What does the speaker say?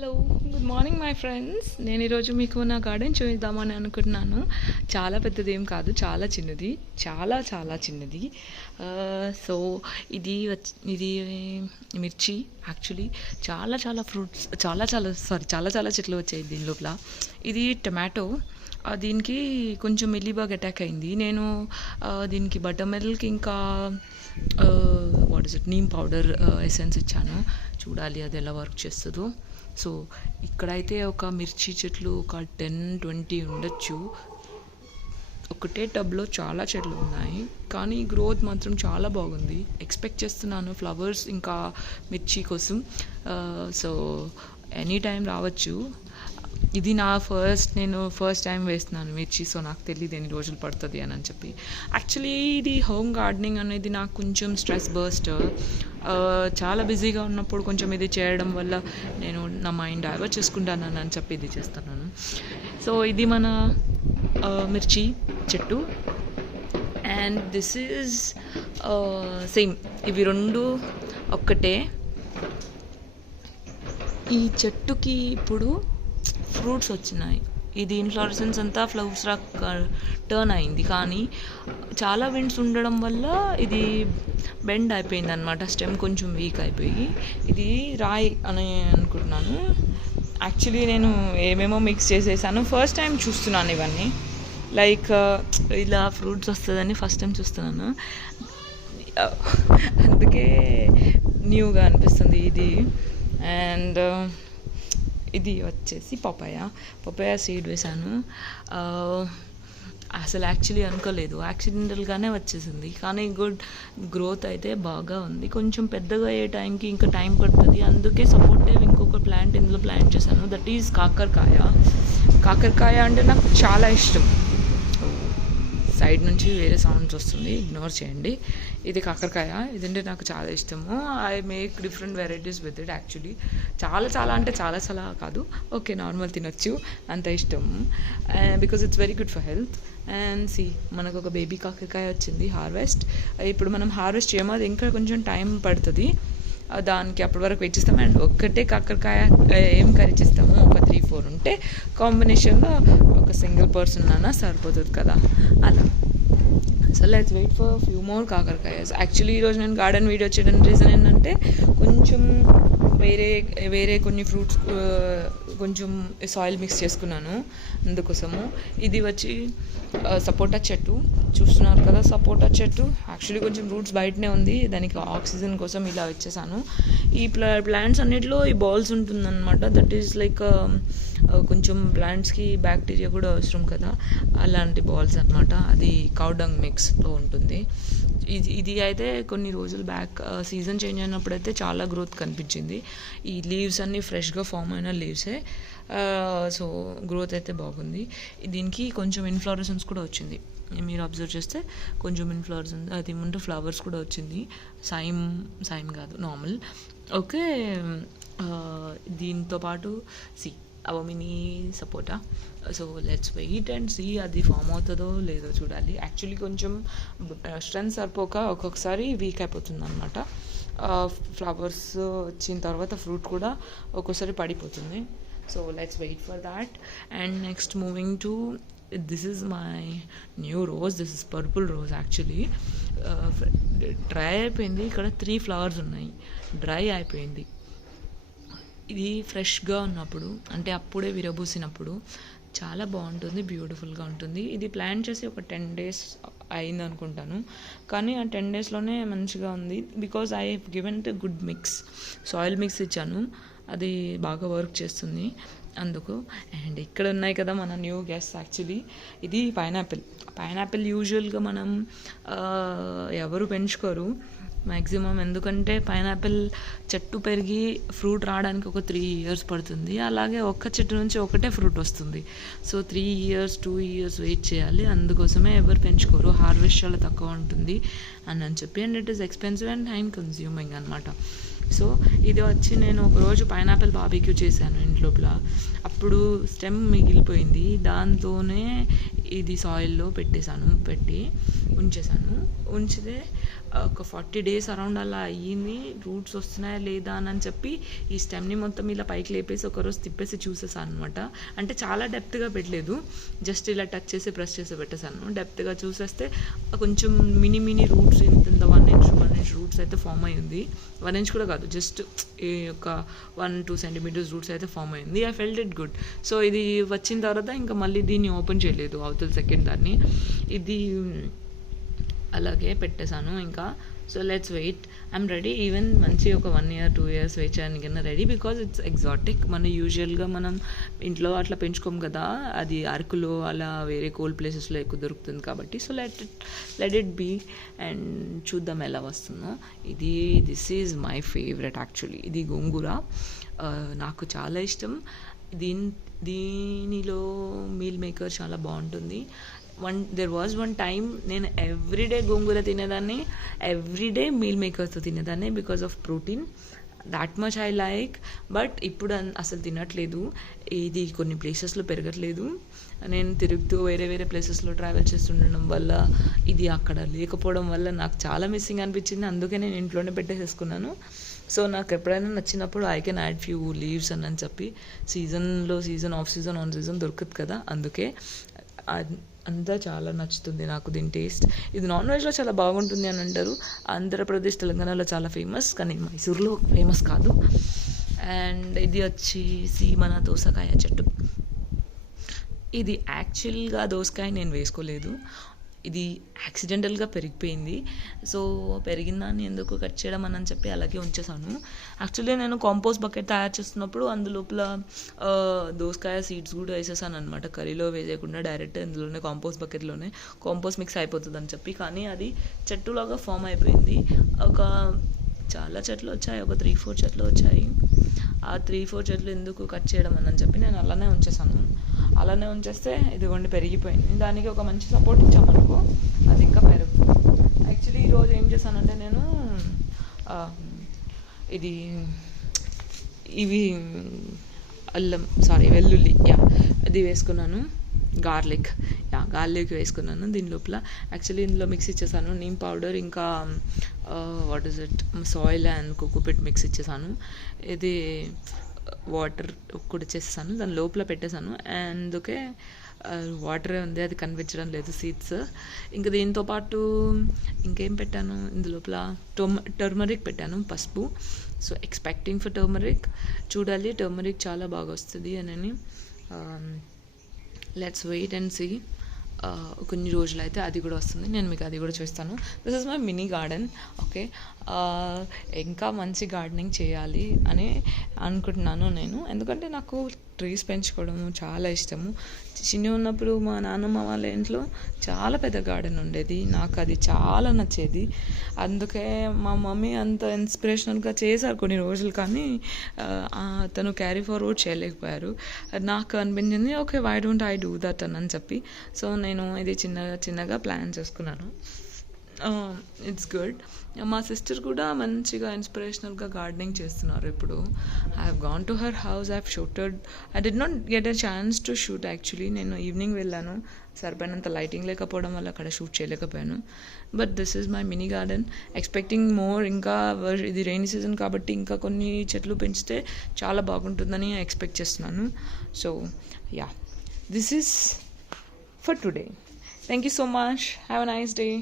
Hello, good morning my friends. నేను ఈరోజు మీకు నా గార్డెన్ చూపిద్దామని అనుకుంటున్నాను. చాలా పెద్దది ఏం కాదు, చాలా చిన్నది, చాలా చాలా చిన్నది. సో ఇది మిర్చి. యాక్చువల్లీ చాలా చాలా ఫ్రూట్స్, చాలా చాలా చెట్లు వచ్చాయి దీని లోపల. ఇది టమాటో. దీనికి కొంచెం మిల్లీబగ్ అటాక్ అయింది. నేను దీనికి బటర్ మిల్క్ ఇంకా what is it neem powder essence ఇచ్చాను. చూడాలి అది ఎలా వర్క్ చేస్తుందో. సో ఇక్కడైతే ఒక మిర్చి చెట్లు ఒక 10-20 ఉండొచ్చు. ఒకటే టబ్లో చాలా చెట్లు ఉన్నాయి, కానీ గ్రోత్ మాత్రం చాలా బాగుంది. ఎక్స్పెక్ట్ చేస్తున్నాను ఫ్లవర్స్ ఇంకా మిర్చి కోసం. సో ఎనీ టైం రావచ్చు. ఇది నేను ఫస్ట్ టైం వేస్తున్నాను మిర్చి. సో నాకు తెలియదు ఎన్ని రోజులు పడుతుంది అని చెప్పి. యాక్చువల్లీ ఇది హోమ్ గార్డెనింగ్ అనేది నాకు కొంచెం స్ట్రెస్ బర్స్ట్. చాలా బిజీగా ఉన్నప్పుడు కొంచెం ఇది చేయడం వల్ల నేను నా మైండ్ డైవర్ట్ చేసుకుంటాను అని చెప్పి ఇది చేస్తున్నాను. సో ఇది మన మిర్చి చెట్టు. అండ్ దిస్ ఈజ్ సేమ్, ఇవి రెండు ఒక్కటే. ఈ చెట్టుకి ఇప్పుడు ఫ్రూట్స్ వచ్చినాయి. ఇది ఇన్ఫ్లోరసెన్స్ అంతా ఫ్లవర్స్ టర్న్ అయింది, కానీ చాలా విండ్స్ ఉండడం వల్ల ఇది బెండ్ అయిపోయింది అనమాట. స్టెమ్ కొంచెం వీక్ అయిపోయి ఇది రాయి అని అనుకుంటున్నాను. యాక్చువల్లీ నేను ఏమేమో మిక్స్ చేసేసాను. ఫస్ట్ టైం చూస్తున్నాను ఇవన్నీ, లైక్ ఇలా ఫ్రూట్స్ వస్తుందని ఫస్ట్ టైం చూస్తున్నాను. అందుకే న్యూగా అనిపిస్తుంది ఇది. అండ్ ఇది వచ్చేసి పపాయ సీడ్ వేసాను. అసలు యాక్చువల్లీ అనుకోలేదు, యాక్సిడెంటల్గానే వచ్చేసింది, కానీ గుడ్ గ్రోత్ అయితే బాగా ఉంది. కొంచెం పెద్దగా అయ్యే టైంకి ఇంకా టైం పడుతుంది. అందుకే సపోర్టివ్ ఇంకొక ప్లాంట్ ఇందులో ప్లాంట్ చేశాను. దట్ ఈజ్ కాకరకాయ అంటే నాకు చాలా ఇష్టం. సైడ్ నుంచి వేరే సౌండ్స్ వస్తుంది, ఇగ్నోర్ చేయండి. ఇది కాకరకాయ. ఇదంటే నాకు చాలా ఇష్టము. I make different varieties with it. Actually చాలా అంటే చాలా కాదు, ఓకే నార్మల్ తినొచ్చు, అంత ఇష్టం. Because it's very good for health. And మనకు ఒక బేబీ కాకరకాయ వచ్చింది హార్వెస్ట్. ఇప్పుడు మనం హార్వెస్ట్ చేయమో, అది ఇంకా కొంచెం టైం పడుతుంది. దానికి అప్పటి వరకు వెయిట్ చేస్తాము. అండ్ ఒక్కటే కాకరకాయ ఏం కర్రీ చేస్తాము, ఒక 3-4 ఉంటే కాంబినేషన్లో ఒక సింగిల్ పర్సన్ అన్నా సరిపోతుంది కదా, అలా. So let's wait for few more కాకరకాయస్. యాక్చువల్లీ ఈరోజు నేను గార్డెన్ వీడియో చేయడానికి రీజన్ ఏంటంటే, కొంచెం వేరే కొన్ని ఫ్రూట్స్ కొంచెం సాయిల్ మిక్స్ చేసుకున్నాను, అందుకోసము. ఇది వచ్చి సపోటా చెట్టు చూస్తున్నారు కదా. సపోటా చెట్టు యాక్చువల్లీ కొంచెం రూట్స్ బయటనే ఉంది, దానికి ఆక్సిజన్ కోసం ఇలా వచ్చేసాను. ఈ ప్లాంట్స్ అన్నిటిలో ఈ బాల్స్ ఉంటుందన్నమాట. దట్ ఈస్ లైక్ కొంచెం ప్లాంట్స్కి బ్యాక్టీరియా కూడా అవసరం కదా, అలాంటి బాల్స్ అనమాట. అది కౌడంగ్ మిక్స్లో ఉంటుంది. ఇది అయితే కొన్ని రోజులు బ్యాక్ సీజన్ చేంజ్ అయినప్పుడు అయితే చాలా గ్రోత్ కనిపించింది. ఈ లీవ్స్ అన్నీ ఫ్రెష్గా ఫామ్ అయిన లీవ్సే. సో గ్రోత్ అయితే బాగుంది. దీనికి కొంచెం ఇన్ఫ్లోరసెన్స్ కూడా వచ్చింది. మీరు అబ్జర్వ్ చేస్తే కొంచెం ఇన్ఫ్లోరసెన్స్, అది ఏమంటే ఫ్లవర్స్ కూడా వచ్చింది. సైమ్ కాదు, నార్మల్. ఓకే. దీంతో పాటు mini sapota. So let's wait and see అది ఫామ్ అవుతుందో లేదో చూడాలి. యాక్చువల్లీ కొంచెం స్ట్రెంత్ సరిపోక ఒక్కొక్కసారి వీక్ అయిపోతుంది అనమాట. ఫ్లవర్స్ వచ్చిన తర్వాత ఫ్రూట్ కూడా ఒక్కోసారి పడిపోతుంది. So let's wait for that. And next moving to this is my new rose. This is purple rose. Actually dry అయిపోయింది. ఇక్కడ 3 ఫ్లవర్స్ ఉన్నాయి, డ్రై అయిపోయింది. ఇది ఫ్రెష్గా ఉన్నప్పుడు, అంటే అప్పుడే విరబూసినప్పుడు చాలా బాగుంటుంది, బ్యూటిఫుల్గా ఉంటుంది. ఇది ప్లాన్ చేసి ఒక 10 days అయింది అనుకుంటాను, కానీ ఆ 10 daysలోనే మంచిగా ఉంది. Because I have given the good mix, soil mix ఇచ్చాను, అది బాగా వర్క్ చేస్తుంది అందుకు. అండ్ ఇక్కడ ఉన్నాయి కదా మన న్యూ గెస్ట్. యాక్చువల్లీ ఇది పైనాపిల్ యూజువల్గా మనం ఎవరు పెంచుకోరు మ్యాక్సిమం, ఎందుకంటే పైనాపిల్ చెట్టు పెరిగి ఫ్రూట్ రావడానికి ఒక 3 years పడుతుంది. అలాగే ఒక్క చెట్టు నుంచి ఒకటే ఫ్రూట్ వస్తుంది. సో 3 years 2 years వెయిట్ చేయాలి. అందుకోసమే ఎవరు పెంచుకోరు, హార్వెస్ట్ చాలా తక్కువ ఉంటుంది అని చెప్పి. And it is expensive and time consuming అనమాట. సో ఇది వచ్చి నేను ఒకరోజు పైనాపిల్ బార్బిక్యూ చేశాను ఇంట్లోపల. అప్పుడు స్టెమ్ మిగిలిపోయింది, దాంతోనే ఇది సాయిల్లో పెట్టి ఉంచితే ఒక 40 డేస్ అరౌండ్ అలా అయ్యింది. రూట్స్ వస్తున్నాయా లేదా అని చెప్పి ఈ స్టెమ్ని మొత్తం ఇలా పైకి లేపేసి ఒకరోజు తిప్పేసి చూసేసాను అనమాట. అంటే చాలా డెప్త్గా పెట్టలేదు, జస్ట్ ఇలా టచ్ చేసి ప్రెస్ చేసి పెట్టేసాను. డెప్త్గా చూసేస్తే కొంచెం మినీ మినీ రూట్స్ ఇంత 1 ఇంచ్ రూట్స్ అయితే ఫామ్ అయ్యింది. 1 ఇంచ్ కూడా కాదు, జస్ట్ ఈ ఒక 1-2 సెంటీమీటర్స్ రూట్స్ అయితే ఫామ్ అయ్యింది. I felt it good. So ఇది వచ్చిన తర్వాత ఇంకా మళ్ళీ దీన్ని ఓపెన్ చేయలేదు అవతల సెకండ్ దాన్ని, ఇది అలాగే పెట్టేశాను ఇంకా. So let's wait, I'm ready. Even మంచి ఒక 1 year 2 years వెయిట్ చేయడానికన్నా రెడీ, బికాజ్ ఇట్స్ ఎగ్జాటిక్. మనం యూజువల్గా మనం ఇంట్లో అట్లా పెంచుకోం కదా, అది అరకులో అలా వేరే కోల్డ్ ప్లేసెస్లో ఎక్కువ దొరుకుతుంది కాబట్టి. So let it be and చూద్దాం ఎలా వస్తుందో. This is my favourite actually. ఇది గోంగూర, నాకు చాలా ఇష్టం. దీనిలో మీల్ మేకర్ చాలా బాగుంటుంది. దెర్ వాజ్ వన్ టైమ్ నేను ఎవ్రీడే గోంగూర తినేదాన్ని, ఎవ్రీడే మీల్ మేకర్స్తో తినేదాన్ని because of protein. That much I like. But ఇప్పుడు అసలు తినట్లేదు. ఇది కొన్ని ప్లేసెస్లో పెరగట్లేదు. నేను తిరుగుతూ వేరే వేరే ప్లేసెస్లో ట్రావెల్ చేస్తుండడం వల్ల, ఇది అక్కడ లేకపోవడం వల్ల నాకు చాలా మిస్సింగ్ అనిపించింది. అందుకే నేను ఇంట్లోనే పెట్టేసేసుకున్నాను. సో నాకు ఎప్పుడైనా నచ్చినప్పుడు I can add few leaves అని చెప్పి, season of season on season దొరకదు కదా, అందుకే అంతా చాలా నచ్చుతుంది నాకు దీని టేస్ట్. ఇది నాన్ వెజ్లో చాలా బాగుంటుంది అని అంటారు. ఆంధ్రప్రదేశ్ తెలంగాణలో చాలా ఫేమస్, కానీ మైసూర్లో ఫేమస్ కాదు. అండ్ ఇది వచ్చేసి మన దోసకాయ చెట్టు. ఇది యాక్చువల్గా దోసకాయ నేను వేసుకోలేదు, ఇది యాక్సిడెంటల్గా పెరిగిపోయింది. సో పెరిగిన దాన్ని ఎందుకు కట్ చేయడం అని చెప్పి అలాగే ఉంచేసాను. యాక్చువల్లీ నేను కాంపోస్ట్ బకెట్ తయారు చేస్తున్నప్పుడు అందులోపల దోసకాయ సీడ్స్ కూడా వేసేసాను అనమాట. కర్రీలో వేసేయకుండా డైరెక్ట్ ఇందులోనే కాంపోస్ట్ బకెట్లోనే కాంపోస్ట్ మిక్స్ అయిపోతుంది అని చెప్పి. కానీ అది చెట్టులాగా ఫామ్ అయిపోయింది. చాలా చెట్లు వచ్చాయి, ఒక 3-4 చెట్లు వచ్చాయి. ఆ 3-4 చెట్లు ఎందుకు కట్ చేయడం అని చెప్పి నేను అలానే ఉంచేసాను. అలానే ఉంచేస్తే ఇదిగోండి పెరిగిపోయింది. దానికి ఒక మంచి సపోర్ట్ ఇచ్చామనుకో, అది ఇంకా పెరుగుతుంది. యాక్చువల్లీ ఈరోజు ఏం చేశానంటే నేను వెల్లుల్లి అది వేసుకున్నాను. గార్లిక్ వేసుకున్నాను దీని లోపల. యాక్చువల్లీ ఇందులో మిక్స్ ఇచ్చేసాను నీమ్ పౌడర్, ఇంకా సాయిల్ అండ్ కోకోపీట్ మిక్స్ ఇచ్చేసాను. ఇది వాటర్ కూడా చేసేసాను, దాని లోపల పెట్టేశాను. అందుకే వాటరే ఉంది, అది కనిపించడం లేదు సీడ్స్. ఇంకా దీంతో పాటు ఇంకేం పెట్టాను ఇందులోపల, టర్మరిక్ పెట్టాను, పసుపు. సో ఎక్స్పెక్టింగ్ ఫర్ టర్మరిక్, చూడాలి టర్మరిక్ చాలా బాగా వస్తుంది అని. Let's wait and see. కొన్ని రోజులు అయితే అది కూడా వస్తుంది, నేను మీకు అది కూడా చూస్తాను. This is my mini garden. Okay, ఇంకా మంచి గార్డెనింగ్ చేయాలి అని అనుకుంటున్నాను నేను, ఎందుకంటే నాకు ట్రీస్ పెంచుకోవడము చాలా ఇష్టము. చిన్న ఉన్నప్పుడు మా నాన్నమ్మ వాళ్ళ ఇంట్లో చాలా పెద్ద గార్డెన్ ఉండేది, నాకు అది చాలా నచ్చేది. అందుకే మా మమ్మీ అంత ఇన్స్పిరేషనల్గా చేశారు కొన్ని రోజులు, కానీ తను క్యారీ ఫార్వర్డ్ చేయలేకపోయారు. నాకు అనిపించింది okay, why don't I do that అని చెప్పి. సో నేను ఇది చిన్నగా ప్లాన్ చేసుకున్నాను. It's good. మా సిస్టర్ కూడా మంచిగా ఇన్స్పిరేషనల్గా గార్డెనింగ్ చేస్తున్నారు ఇప్పుడు. I have gone to her house, I have shooted. I did not get a chance to shoot actually. నేను ఈవినింగ్ వెళ్ళాను, సరిపోయినంత లైటింగ్ లేకపోవడం వల్ల అక్కడ షూట్ చేయలేకపోయాను. But this is my mini garden. Expecting more. ఇంకా ఇది రైనీ సీజన్ కాబట్టి ఇంకా కొన్ని చెట్లు పెంచితే చాలా బాగుంటుందని ఎక్స్పెక్ట్ చేస్తున్నాను. So this is for today. Thank you so much. Have a nice day.